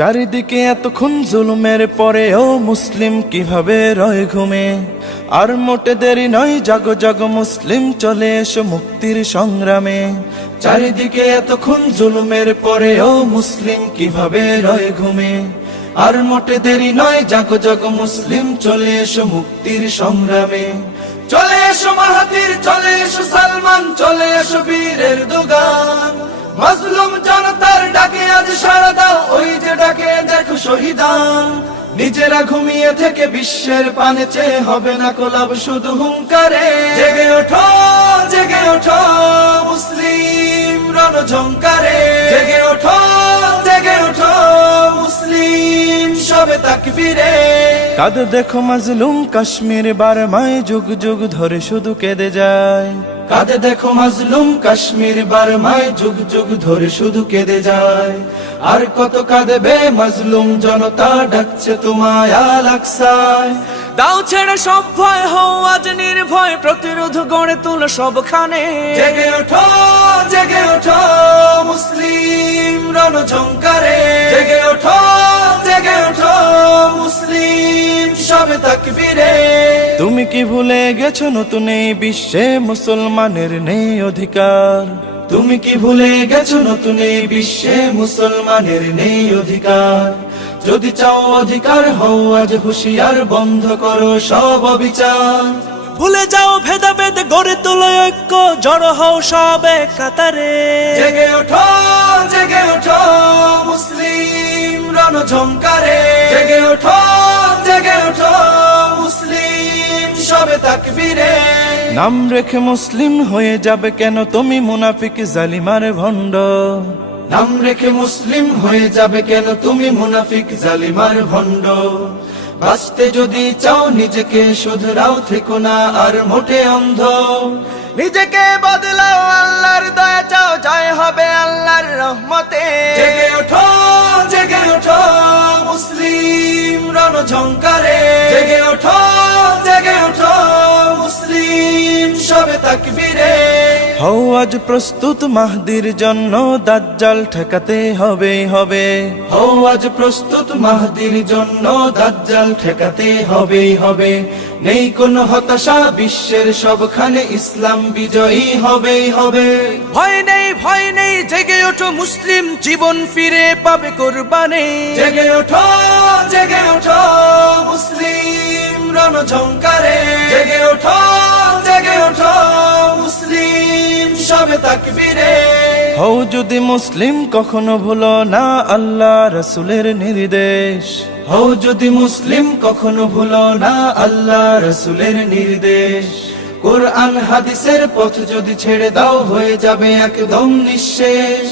চারিদিকে এতক্ষণ জুলুমের পরে ও মুসলিম কীভাবে রয় ঘুমে? আর মোটে দেরি নয়, জাগো জাগো মুসলিম চলে এসো মুক্তির সংগ্রামে। চারিদিকে এতক্ষণ জুলুমের পরে ও মুসলিম কীভাবে রয় ঘুমে? আর মোটে দেরি নয়, জাগো জাগো মুসলিম চলে এসো মুক্তির সংগ্রামে। চলে এসো মাহাতির চলে এসো সালমান, চলে এসো বীরের দুগান। মাজলুম জনতার শহীদান নিজেরা ঘুমিয়ে থেকে বিশ্বের পানে চেয়ে হবে না কোলাব, শুধু হুঙ্কারে। জেগে ওঠো জেগে ওঠো, মুসলিম রণঝঙ্কারে। জেগে ওঠো জেগে ওঠো, মুসলিম সবে তাকবীরে। কাঁদে দেখো মাজলুম কাশ্মীর, বারমায় যুগ যুগ ধরে শুধু কেঁদে যায়। কাঁদে দেখো মাজলুম কাশ্মীর বারমায় যুগ যুগ ধরে শুধু কেঁদে যায়। আর কত কাঁদেবে মাজলুম জনতা ডাকছে তোমায় আলাকসায় দাও ছেড়ে সব ভয় হও আজ নির্ভয় প্রতিরোধ গড়ে তুলো সবখানে। জেগে ওঠো জেগে ওঠো মুসলিম রণঝঙ্কারে জেগে ওঠো জেগে ওঠো মুসলিম সবে তাকবীরে। তুমি কি ভুলে গেছো নতুন এই বিশ্বে মুসলমানের নেই অধিকার? তুমি কি ভুলে গেছো নতুন এই বিশ্বে মুসলমানের নেই অধিকার? যদি চাও অধিকার হও আজ হুশিয়ার বন্ধ করো সব অবিচার। ভুলে যাও ভেদাভেদ গড়ে তুলো ঐক্য জড়ো হও সব কাতারে জেগে ওঠো জেগে ওঠো মুসলিম রণঝঙ্কারে জেগে তাকবীরে। নাম রেখে মুসলিম হয়ে যাবে কেন তুমি মুনাফিক জালিমার ভণ্ড? নাম রেখে মুসলিম হয়ে যাবে কেন তুমি মুনাফিক জালিমার ভণ্ড? বাঁচতে যদি চাও নিজেকে শুধরাও থেকো না আর মোটে অন্ধ। নিজেকে বদলাও আল্লাহর দয়া চাও জয় হবে আল্লাহর রহমতে। জেগে ওঠো জেগে ওঠো মুসলিম রণঝঙ্কারে। জেগে ওঠো সবে তাকবীরে। হও আজ প্রস্তুত মাহদির জন্য দাজ্জাল ঠেকাতে হবে হবে। হও আজ প্রস্তুত মাহদির জন্য দাজ্জাল ঠেকাতে হবে হবে। নেই কোনো হতাশা বিশ্বের সবখানে ইসলাম বিজয়ী হবেই হবে। ভয় নেই ভয় নেই জেগে ওঠো মুসলিম জীবন ফিরে পাবে কোরবানে। জেগে ওঠো জেগে ওঠো মুসলিম রণঝঙ্কারে জেগে ওঠো সবে তাকবীরে। হও যদি মুসলিম কখনো ভুলো না আল্লাহ রসুলের নির্দেশ। হও যদি মুসলিম কখনো ভুলো না আল্লাহ রসুলের নির্দেশ। কোরআন হাদিসের পথ যদি ছেড়ে দাও হয়ে যাবে একদম নিঃশেষ।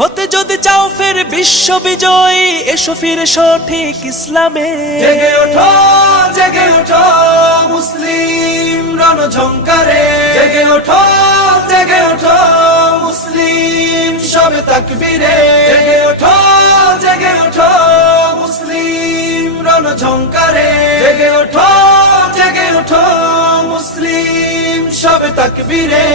হতে যদি চাও ফের বিশ্ব বিজয়ী এসো ফিরে সঠিক ইসলামে। জেগে ওঠো জেগে ওঠো মুসলিম রণঝঙ্কারে। জেগে ওঠো জেগে ওঠো মুসলিম, সবে তাকবীরে। জেগে ওঠো জেগে ওঠো মুসলিম রণ ঝঙ্কারে জেগে ওঠো জেগে ওঠো মুসলিম, সবে তাকবীরে।